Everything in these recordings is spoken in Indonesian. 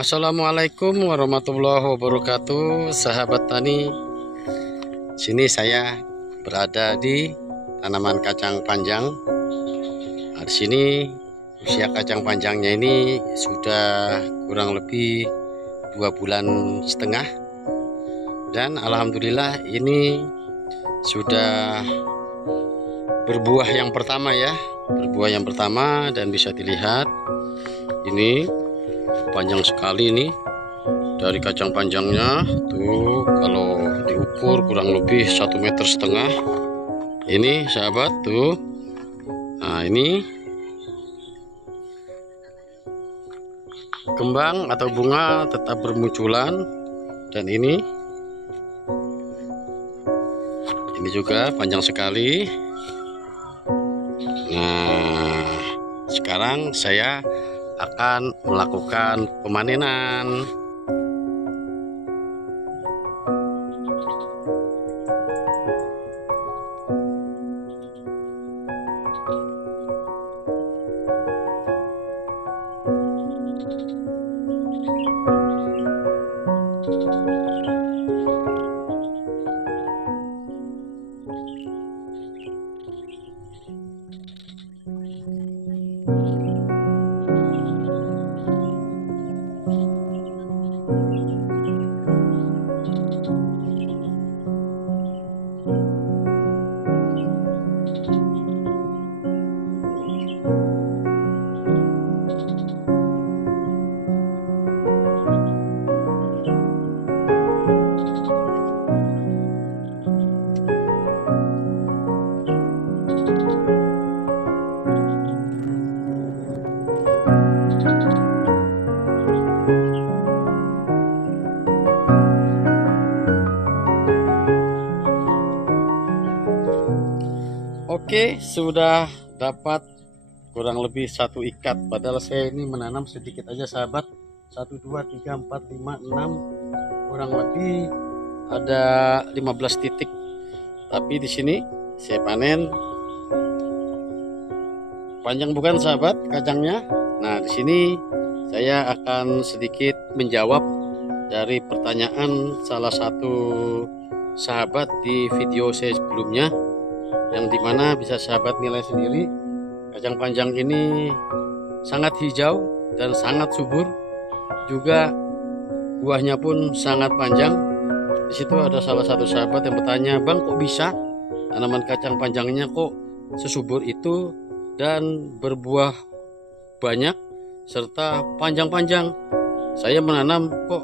Assalamualaikum warahmatullahi wabarakatuh, sahabat tani. Sini saya berada di tanaman kacang panjang. Nah, di sini usia kacang panjangnya ini sudah kurang lebih 2,5 bulan, dan alhamdulillah ini sudah berbuah yang pertama ya, dan bisa dilihat ini panjang sekali nih dari kacang panjangnya tuh. Kalau diukur kurang lebih 1,5 meter ini sahabat tuh. Nah, ini kembang atau bunga tetap bermunculan, dan ini juga panjang sekali. Nah, sekarang saya akan melakukan pemanenan. Oke, sudah dapat kurang lebih 1 ikat. Padahal saya ini menanam sedikit aja sahabat. 1, 2, 3, 4, 5, 6, kurang lebih ada 15 titik. Tapi di sini saya panen panjang bukan sahabat kacangnya. Nah, di sini saya akan sedikit menjawab dari pertanyaan salah satu sahabat di video saya sebelumnya, yang dimana bisa sahabat nilai sendiri. Kacang panjang ini sangat hijau dan sangat subur, juga buahnya pun sangat panjang. Di situ ada salah satu sahabat yang bertanya, "Bang, kok bisa tanaman kacang panjangnya kok sesubur itu dan berbuah banyak serta panjang-panjang? Saya menanam kok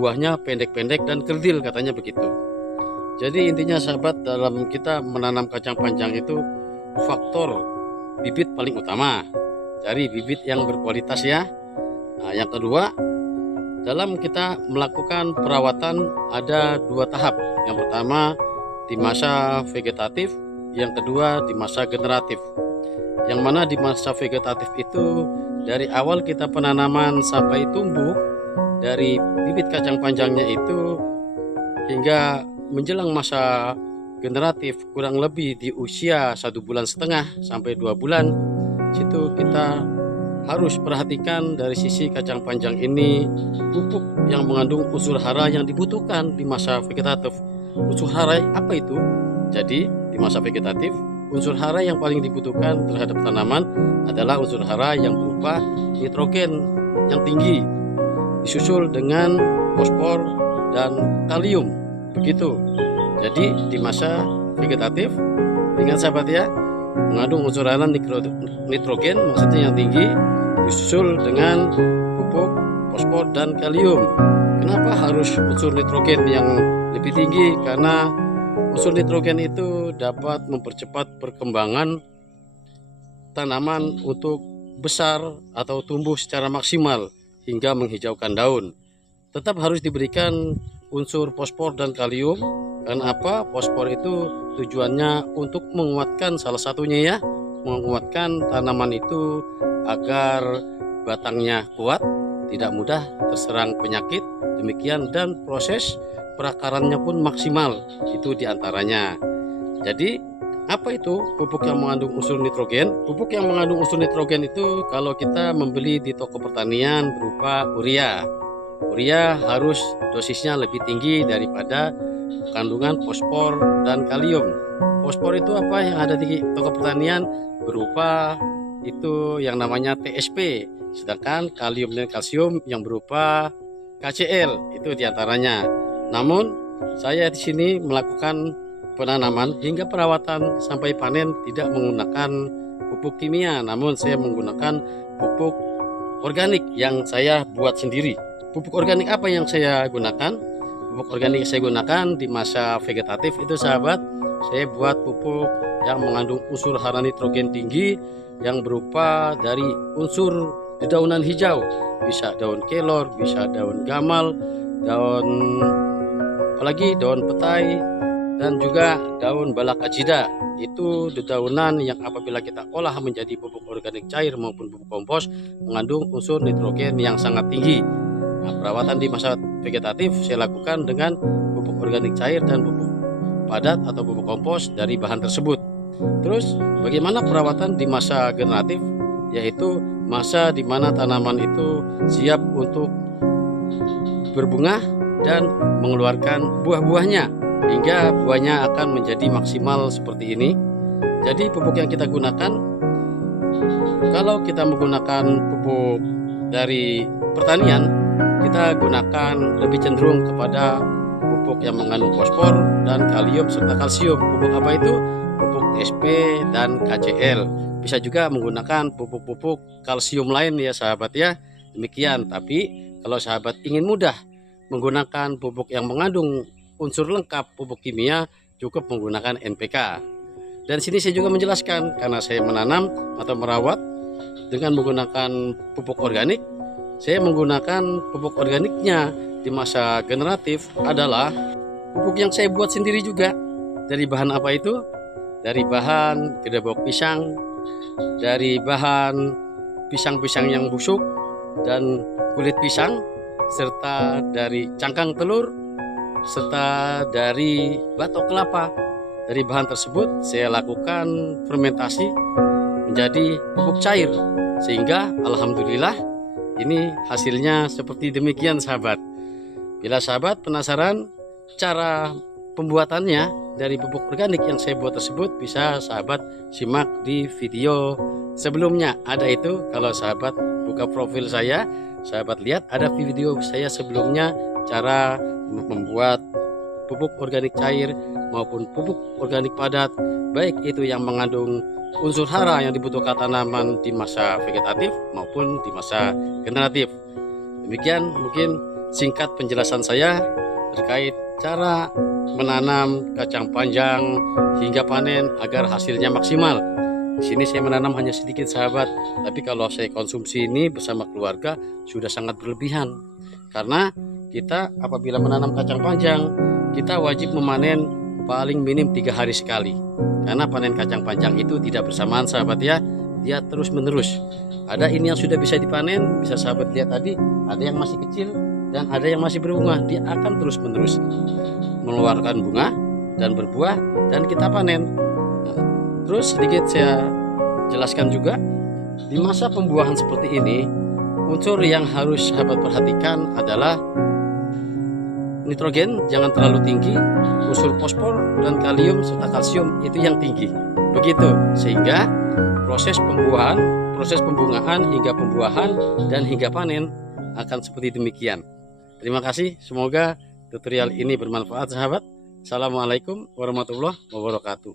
buahnya pendek-pendek dan kerdil," katanya begitu. Jadi intinya sahabat, dalam kita menanam kacang panjang itu faktor bibit paling utama. Cari bibit yang berkualitas ya. Nah, yang kedua, dalam kita melakukan perawatan ada 2 tahap. Yang pertama di masa vegetatif, yang kedua di masa generatif. Yang mana di masa vegetatif itu dari awal kita penanaman sampai tumbuh dari bibit kacang panjangnya itu hingga menjelang masa generatif kurang lebih di usia 1,5 bulan sampai 2 bulan. Situ kita harus perhatikan dari sisi kacang panjang ini pupuk yang mengandung unsur hara yang dibutuhkan di masa vegetatif. Unsur hara apa itu? Jadi di masa vegetatif unsur hara yang paling dibutuhkan terhadap tanaman adalah unsur hara yang berupa nitrogen yang tinggi, disusul dengan fosfor dan kalium. Begitu. Jadi di masa vegetatif, ingat sahabat ya, mengandung unsur hara nitrogen maksudnya yang tinggi, disusul dengan pupuk fosfor dan kalium. Kenapa harus unsur nitrogen yang lebih tinggi? Karena unsur nitrogen itu dapat mempercepat perkembangan tanaman untuk besar atau tumbuh secara maksimal hingga menghijaukan daun. Tetap harus diberikan unsur fosfor dan kalium. Karena apa? Fosfor itu tujuannya untuk menguatkan, salah satunya ya, menguatkan tanaman itu agar batangnya kuat, tidak mudah terserang penyakit, demikian, dan proses perakarannya pun maksimal. Itu diantaranya. Jadi Apa itu pupuk yang mengandung unsur nitrogen? Pupuk yang mengandung unsur nitrogen itu kalau kita membeli di toko pertanian berupa urea. Urea harus dosisnya lebih tinggi daripada kandungan fosfor dan kalium. Fosfor itu apa yang ada di toko pertanian berupa itu yang namanya TSP, sedangkan kalium dan kalsium yang berupa KCl itu diantaranya. Namun saya di sini melakukan penanaman hingga perawatan sampai panen tidak menggunakan pupuk kimia, namun saya menggunakan pupuk organik yang saya buat sendiri. Pupuk organik apa yang saya gunakan? Pupuk organik yang saya gunakan di masa vegetatif itu sahabat, saya buat pupuk yang mengandung unsur hara nitrogen tinggi yang berupa dari unsur dedaunan hijau, bisa daun kelor, bisa daun gamal, daun apalagi daun petai, dan juga daun balak ajida. Itu dedaunan yang apabila kita olah menjadi pupuk organik cair maupun pupuk kompos mengandung unsur nitrogen yang sangat tinggi. Nah, perawatan di masa vegetatif saya lakukan dengan pupuk organik cair dan pupuk padat atau pupuk kompos dari bahan tersebut. Terus bagaimana perawatan di masa generatif, yaitu masa di mana tanaman itu siap untuk berbunga dan mengeluarkan buah-buahnya hingga buahnya akan menjadi maksimal seperti ini. Jadi pupuk yang kita gunakan, kalau kita menggunakan pupuk dari pertanian, kita gunakan lebih cenderung kepada pupuk yang mengandung fosfor dan kalium serta kalsium. Pupuk apa itu? Pupuk TSP dan KCl. Bisa juga menggunakan pupuk-pupuk kalsium lain ya sahabat ya. Demikian. Tapi kalau sahabat ingin mudah menggunakan pupuk yang mengandung unsur lengkap pupuk kimia, cukup menggunakan NPK. Dan sini saya juga menjelaskan, karena saya menanam atau merawat dengan menggunakan pupuk organik, saya menggunakan pupuk organiknya di masa generatif adalah pupuk yang saya buat sendiri juga. Dari bahan apa itu? Dari bahan gedebok pisang, dari bahan pisang-pisang yang busuk dan kulit pisang, serta dari cangkang telur, serta dari batok kelapa. Dari bahan tersebut saya lakukan fermentasi menjadi pupuk cair, sehingga alhamdulillah ini hasilnya seperti demikian sahabat. Bila sahabat penasaran cara pembuatannya dari pupuk organik yang saya buat tersebut, bisa sahabat simak di video sebelumnya. Ada itu, kalau sahabat buka profil saya, sahabat lihat ada video saya sebelumnya cara membuat pupuk organik cair maupun pupuk organik padat, baik itu yang mengandung unsur hara yang dibutuhkan tanaman di masa vegetatif maupun di masa generatif. Demikian mungkin singkat penjelasan saya terkait cara menanam kacang panjang hingga panen agar hasilnya maksimal. Di sini saya menanam hanya sedikit sahabat, tapi kalau saya konsumsi ini bersama keluarga sudah sangat berlebihan. Karena kita apabila menanam kacang panjang, kita wajib memanen paling minim 3 hari sekali. Karena panen kacang panjang itu tidak bersamaan sahabat ya, dia terus menerus. Ada ini yang sudah bisa dipanen, bisa sahabat lihat tadi, ada yang masih kecil dan ada yang masih berbunga. Dia akan terus menerus mengeluarkan bunga dan berbuah dan kita panen. Nah, terus sedikit saya jelaskan juga, di masa pembuahan seperti ini, unsur yang harus sahabat perhatikan adalah nitrogen jangan terlalu tinggi, unsur fosfor dan kalium serta kalsium itu yang tinggi. Begitu, sehingga proses pembuahan, proses pembungaan hingga pembuahan dan hingga panen akan seperti demikian. Terima kasih, semoga tutorial ini bermanfaat sahabat. Assalamualaikum warahmatullahi wabarakatuh.